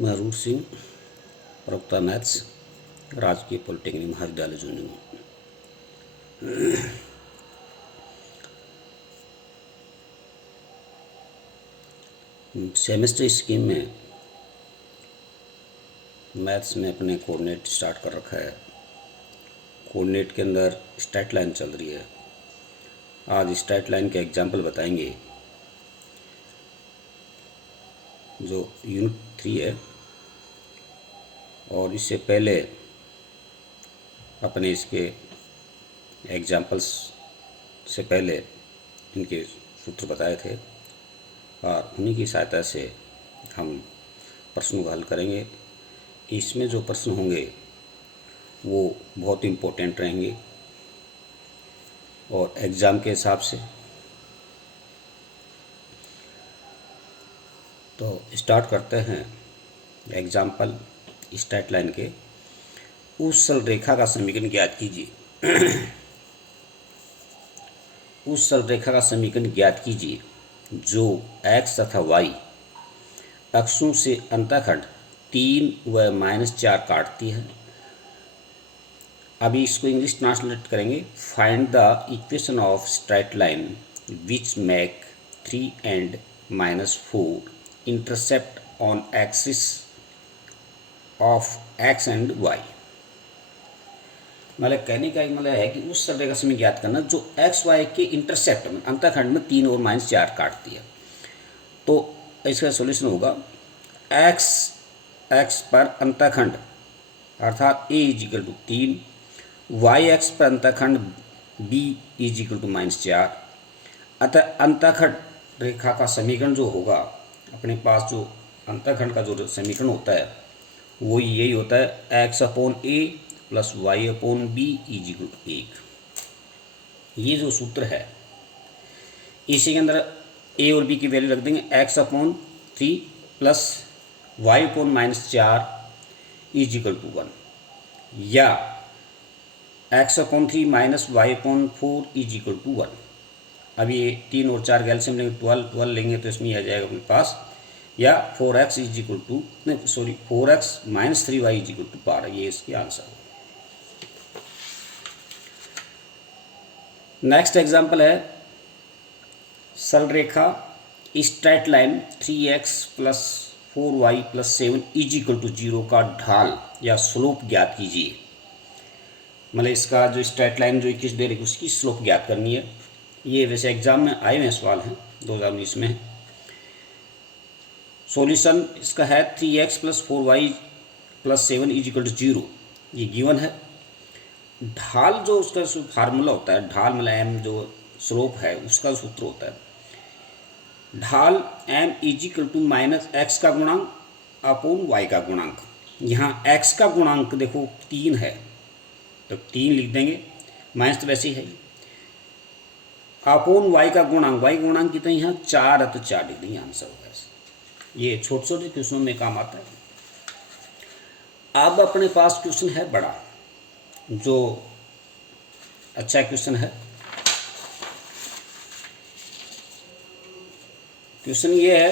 मैं रूप सिंह, प्रवक्ता मैथ्स, राजकीय पॉलिटेक्निक महाविद्यालय झुंझुनू। सेमेस्टर स्कीम में मैथ्स में अपने कोऑर्डिनेट स्टार्ट कर रखा है। कोऑर्डिनेट के अंदर स्ट्रेट लाइन चल रही है। आज स्ट्रेट लाइन के एग्जाम्पल बताएंगे। जो यूनिट 3 है, और इससे पहले अपने इसके एग्जाम्पल्स से पहले इनके सूत्र बताए थे, और उन्हीं की सहायता से हम प्रश्नों का हल करेंगे। इसमें जो प्रश्न होंगे वो बहुत इम्पोर्टेंट रहेंगे और एग्ज़ाम के हिसाब से। तो स्टार्ट करते हैं। एग्जाम्पल स्ट्रेट लाइन के। उस सरल रेखा का समीकरण ज्ञात कीजिए। उस सरल रेखा का समीकरण ज्ञात कीजिए जो x तथा y अक्षों से अंतःखंड 3 व -4 काटती है। अभी इसको इंग्लिश ट्रांसलेट करेंगे। Find the equation of straight line which make 3 and -4 intercept on axis of x and y। मतलब कहने का मतलब है कि उस सरल रेखा समीकरण ज्ञात करना जो x y के इंटरसेप्ट में अंतःखंड में 3 और -4 काटती है। तो इसका सॉल्यूशन होगा x पर अंतःखंड अर्थात a = 3, y पर अंतःखंड b = -4। अतः अंतःखंड रेखा का समीकरण जो होगा, अपने पास जो अंतःखंड का जो समीकरण होता है वो यही होता है x/a + y/b = 1। ये जो सूत्र है इसी के अंदर a और b की वैल्यू रख देंगे। x/3 + y/-4 = 1, या x/3 - y/4 = 1। अब ये 3 और 4 कैल्शियम लेंगे, 12 लेंगे तो इसमें आ जाएगा अपने पास, या 4x - 3y = 12। ये इसकी आंसर है। नेक्स्ट एग्जाम्पल है सरल रेखा स्ट्रेट लाइन 3x + 4y + 7 = 0 का ढाल या स्लोप ज्ञात कीजिए। मतलब इसका जो स्ट्रेट लाइन जो इक्वेशन दे रही है उसकी स्लोप ज्ञात करनी है। ये वैसे एग्जाम में आए हुए सवाल हैं, 2019 में। सॉल्यूशन इसका है 3x + 4y + 7 = 0। ये गिवन है। ढाल जो उसका फार्मूला होता है, ढाल मतलब m जो स्लोप है उसका सूत्र होता है ढाल m = -x का गुणांक अपॉन y का गुणांक। यहाँ x का गुणांक देखो 3 है तो 3 लिख देंगे, माइनस तो वैसे ही है, अपॉन y का गुणांक, y गुणांक कितना यहाँ 4 है तो 4 लिख देंगे, आंसर होगा। ये छोटे छोटे क्वेश्चनों में काम आता है। अब अपने पास क्वेश्चन है बड़ा, जो अच्छा क्वेश्चन है। क्वेश्चन ये है,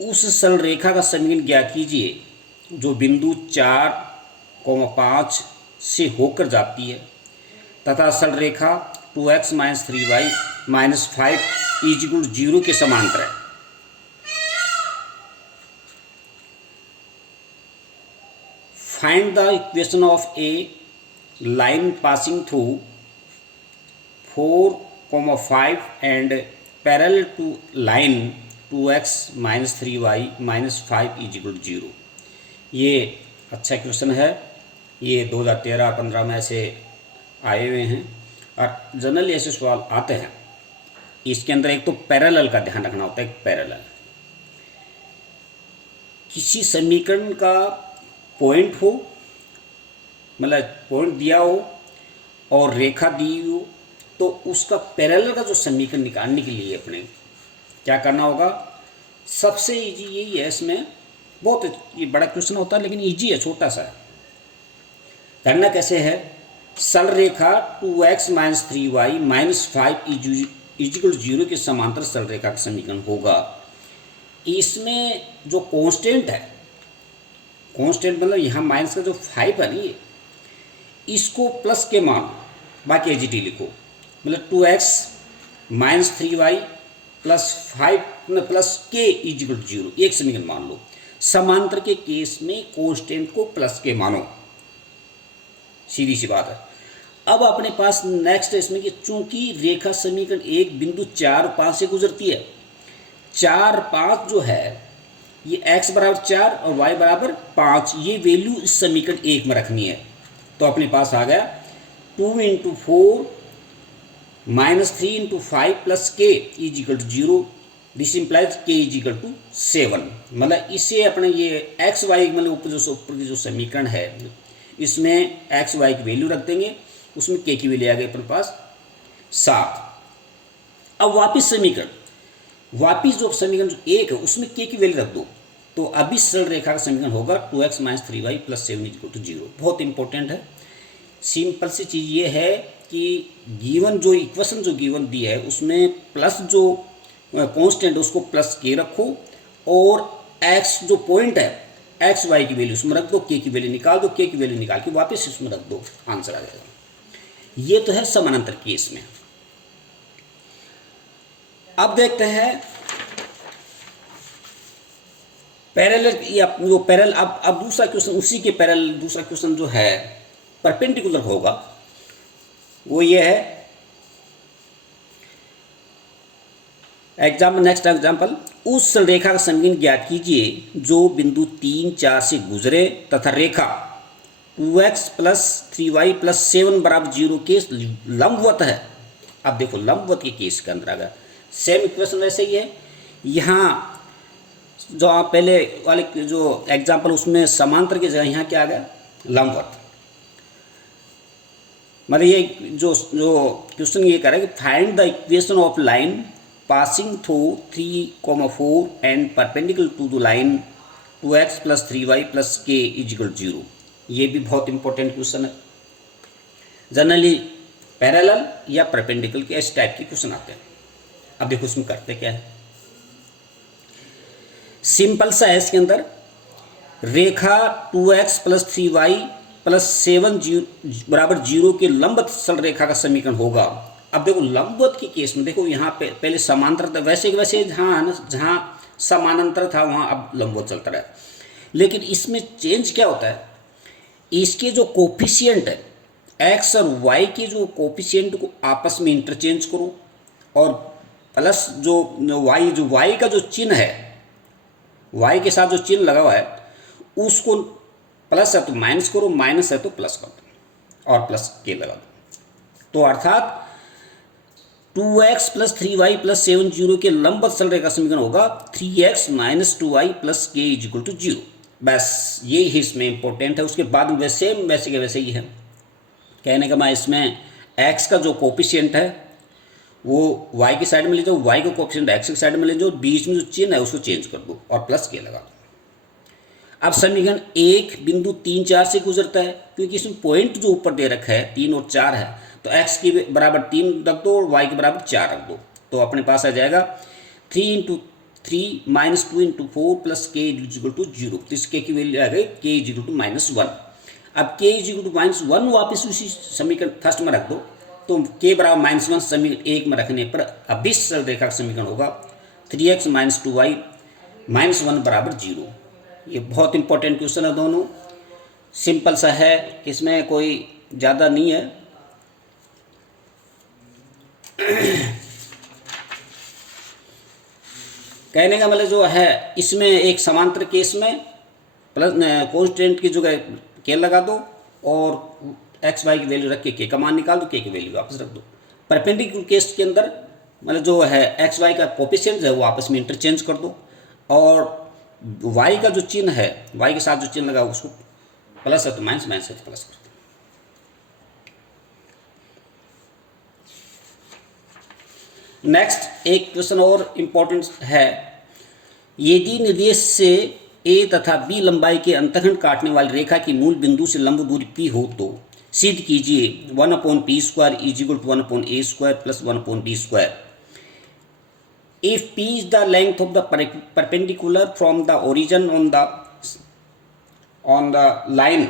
उस सरल रेखा का समीकरण ज्ञात कीजिए जो बिंदु 4,5 से होकर जाती है तथा सरल रेखा 2x - 3y - 5 = 0 के समांतर है। Find the equation of a line passing through 4,5 and parallel to line 2x - 3y - 5 = 0। ये अच्छा क्वेश्चन है। ये 2013-15 में ऐसे आए हुए हैं और जनरली ऐसे सवाल आते हैं। इसके अंदर एक तो पैरेलल का ध्यान रखना होता है। पैरेलल किसी समीकरण का पॉइंट हो, मतलब पॉइंट दिया हो और रेखा दी हो, तो उसका पैरेलल का जो समीकरण निकालने के लिए अपने क्या करना होगा। सबसे इजी यही है। इसमें बहुत ये बड़ा क्वेश्चन होता है लेकिन इजी है, छोटा सा है। करना कैसे है, सरल रेखा 2x - 3y - 5 = 0 के समांतर सरल रेखा का समीकरण होगा इसमें जो कांस्टेंट है, कांस्टेंट मतलब यहाँ माइनस का जो 5 है ना, ये इसको प्लस के मान बाकी एच टी लिखो, मतलब 2x minus 3y plus 5 plus के इजिकल टू 0, एक समीकरण मान लो। समांतर के केस में कांस्टेंट को प्लस के मानो, सीधी सी बात है। अब अपने पास नेक्स्ट है इसमें कि चूंकि रेखा समीकरण एक बिंदु 4 और 5 से गुजरती है, 4 5 जो है ये x बराबर 4 और y बराबर 5, ये वैल्यू इस समीकरण एक में रखनी है। तो अपने पास आ गया 2 into 4 minus 3 into 5 plus k is equal to 0, this implies k is equal to 7। मतलब इसे अपने ये एक्स वाई मतलब ऊपर की जो समीकरण है इसमें एक्स वाई की वैल्यू रख देंगे, उसमें के की वैल्यू आ गई अपने पास 7। अब वापिस समीकरण, वापिस जो समीकरण जो एक है उसमें के की वैल्यू रख दो, तो अभी सरल रेखा का समीकरण होगा 2x minus 3y plus 7 equal to 0। बहुत इंपॉर्टेंट है, सिंपल सी चीज़ ये है कि गिवन जो इक्वेशन जो गिवन दी है उसमें प्लस जो कांस्टेंट उसको प्लस के रखो और x जो पॉइंट है एक्स वाई की वैल्यू उसमें रख दो, के की वैल्यू निकाल दो, के की वैल्यू निकाल के वापस इसमें रख दो, आंसर आ जाएगा। ये तो है समानांतर केस में। अब देखते हैं पैरेलल या जो पैरेलल। अब दूसरा क्वेश्चन उसी के पैरेलल दूसरा क्वेश्चन जो है परपेंडिकुलर होगा, वो ये है एग्जाम्पल। नेक्स्ट एग्जाम्पल, उस सरल रेखा का समीकरण ज्ञात कीजिए जो बिंदु 3 4 से गुजरे तथा रेखा 2x प्लस 3y प्लस 7 बराबर 0 के लंबवत है। अब देखो लंबवत के केस के अंदर आ गया, सेम इक्वेशन वैसे ही है। यहाँ जो आप पहले वाले जो एग्जाम्पल उसमें समांतर की जगह यहाँ क्या आ गया, लंबवत। मतलब ये जो क्वेश्चन ये कह रहा है कि find the equation of line passing through 3, 4 and perpendicular to the line 2x plus 3y plus k is equal to 0। ये भी बहुत इंपॉर्टेंट क्वेश्चन है। जनरली पैरेलल या परपेंडिकुलर के इस टाइप के क्वेश्चन आते हैं। अब देखो उसमें करते क्या है, सिंपल सा है। इसके अंदर रेखा 2x प्लस 3y प्लस 7 बराबर 0 के लंबवत सरल रेखा का समीकरण होगा। अब देखो लंबवत के केस में देखो यहाँ पे पहले समांतर था, वैसे जहाँ समानांतर था वहाँ अब लंबवत चलता रहा, लेकिन इसमें चेंज क्या होता है, इसके जो कोफिशिएंट है एक्स और वाई के जो कोफिशिएंट को आपस में इंटरचेंज करो और प्लस जो वाई का जो चिन्ह है, वाई के साथ जो चिन्ह लगा हुआ है उसको प्लस है तो माइनस करो, माइनस है तो प्लस कर दो और प्लस के लगा दो। तो अर्थात 2x प्लस 3y प्लस 7 0 के लंबवत सरल रेखा समीकरण होगा 3x minus 2y plus k is equal to 0। बस ये ही इसमें इंपॉर्टेंट है। उसके बाद वैसे के वैसे ही है। कहने का मैं इसमें x का जो कोफिशिएंट है वो y की साइड में ले जाओ, y का कोफिशिएंट x की साइड में ले जाओ, बीच में जो चिन्ह है उसको चेंज कर दो और प्लस के लगा दो। अब समीकरण एक बिंदु 3 4 से गुजरता है, क्योंकि इसमें पॉइंट जो ऊपर दे रखा है 3 और 4 है, तो x के बराबर 3 रख दो और y के बराबर 4 रख दो, तो अपने पास आ जाएगा 3 into 3 minus 2 into 4 plus k is equal to 0। तो इस के की वैल्यू आ गई के इज इक्वल टू -1। अब के इज इक्वल टू -1 वापस उसी समीकरण फर्स्ट में रख दो, तो के बराबर -1 समीकरण एक में रखने पर अभिष्ट सरल रेखा का समीकरण होगा 3x माइनस 2y माइनस 1 बराबर 0। ये बहुत इंपॉर्टेंट क्वेश्चन है, दोनों सिंपल सा है, इसमें कोई ज़्यादा नहीं है। कहने का मतलब जो है इसमें एक समांतर केस में प्लस कांस्टेंट की जगह के लगा दो और एक्स वाई की वैल्यू रख के के का मान निकाल दो, के की वैल्यू वापस रख दो। परपेंडिकुलर केस के अंदर मतलब जो है एक्स वाई का कोफिशिएंट है वो आपस में इंटरचेंज कर दो और y का जो चिन्ह है, y के साथ जो चिन्ह लगा उसको प्लस है तो माइनस, माइनस है तो प्लस कर दो। नेक्स्ट एक क्वेश्चन और इम्पोर्टेंट है, यदि निर्देश से a तथा b लंबाई के अंतखंड काटने वाली रेखा की मूल बिंदु से लंब दूरी p हो तो सिद्ध कीजिए 1/p² is equal to 1/a² plus 1/b²। if p is the length of the perpendicular from the origin on the line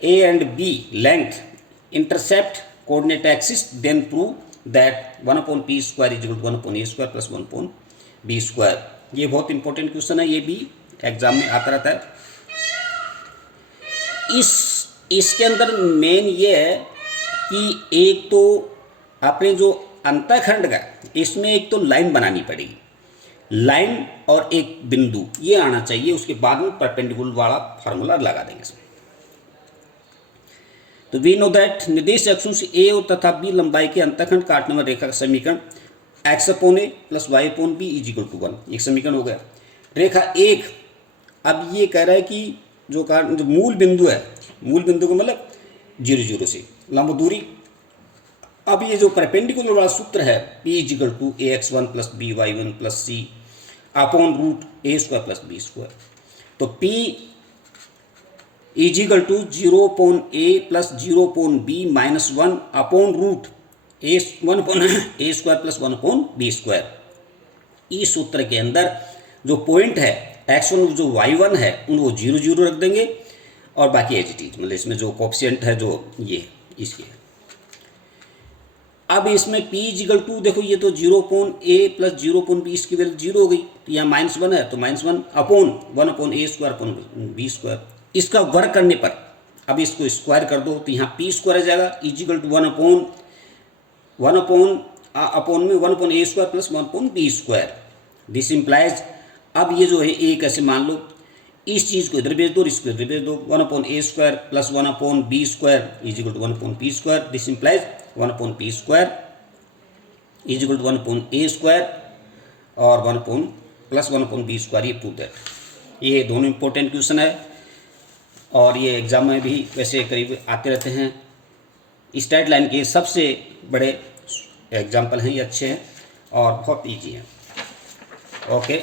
a and b length intercept coordinate axis, then prove that 1 upon p square is equal to 1 upon a square plus 1 upon b square। ये बहुत important question है, ये भी exam में आता रहता है। इसके अंदर मेन ये है कि एक तो अपने जो अंतःखंड का इसमें एक तो लाइन बनानी पड़ेगी, लाइन और एक बिंदु ये आना चाहिए, उसके बाद में परपेंडिकुलर वाला फार्मूला लगा देंगे इसमें। तो वी नो दैट निर्देश अक्षों से ए और तथा बी लंबाई के अंतःखंड काटने वाली रेखा का समीकरण x upon a plus y upon b is equal to 1, एक समीकरण हो गया। रेखा एक, अब ये कह रहा है कि जो मूल बिंदु है, मूल बिंदु का मतलब 0 0 से लंब दूरी। अब ये जो परपेंडिकुलर वाला सूत्र है P is equal to ax1 plus by1 plus c upon root a square plus b square. तो P is equal to 0 upon a plus 0 upon b minus 1 upon root a1 upon a square plus 1 upon b square. इस सूत्र के अंदर जो point है x1 जो y1 है उनको 0 0 रख देंगे और बाकी एज इट इज, मतलब इसमें जो कोएफिशिएंट है जो ये इसके। अब इसमें p इजिकल टू देखो, ये तो 0 upon a plus 0 upon b, इसकी वैल्यू 0 हो गई, तो यहाँ -1 है तो -1 upon 1 upon a square upon b square. इसका वर्क करने पर अब इसको स्क्वायर कर दो तो यहाँ p स्क्वायर आ जाएगा इजिकल टू 1 अपॉन में 1 upon a square plus 1 upon b square. This implies, अब ये जो है a कैसे मान लो, इस चीज़ को इधर भेज दो, इसको इधर भेज दो, 1 upon a square plus 1 upon b square is equal to 1 upon p square. This implies 1 upon p square is equal to 1 upon a square और 1 upon plus 1 upon b square. ये प्रूव दैट, ये दोनों important question है और ये exam में भी वैसे करीब आते रहते हैं। स्ट्रेट लाइन के सबसे बड़े एग्जाम्पल हैं, ये अच्छे हैं और बहुत ईजी हैं। ओके।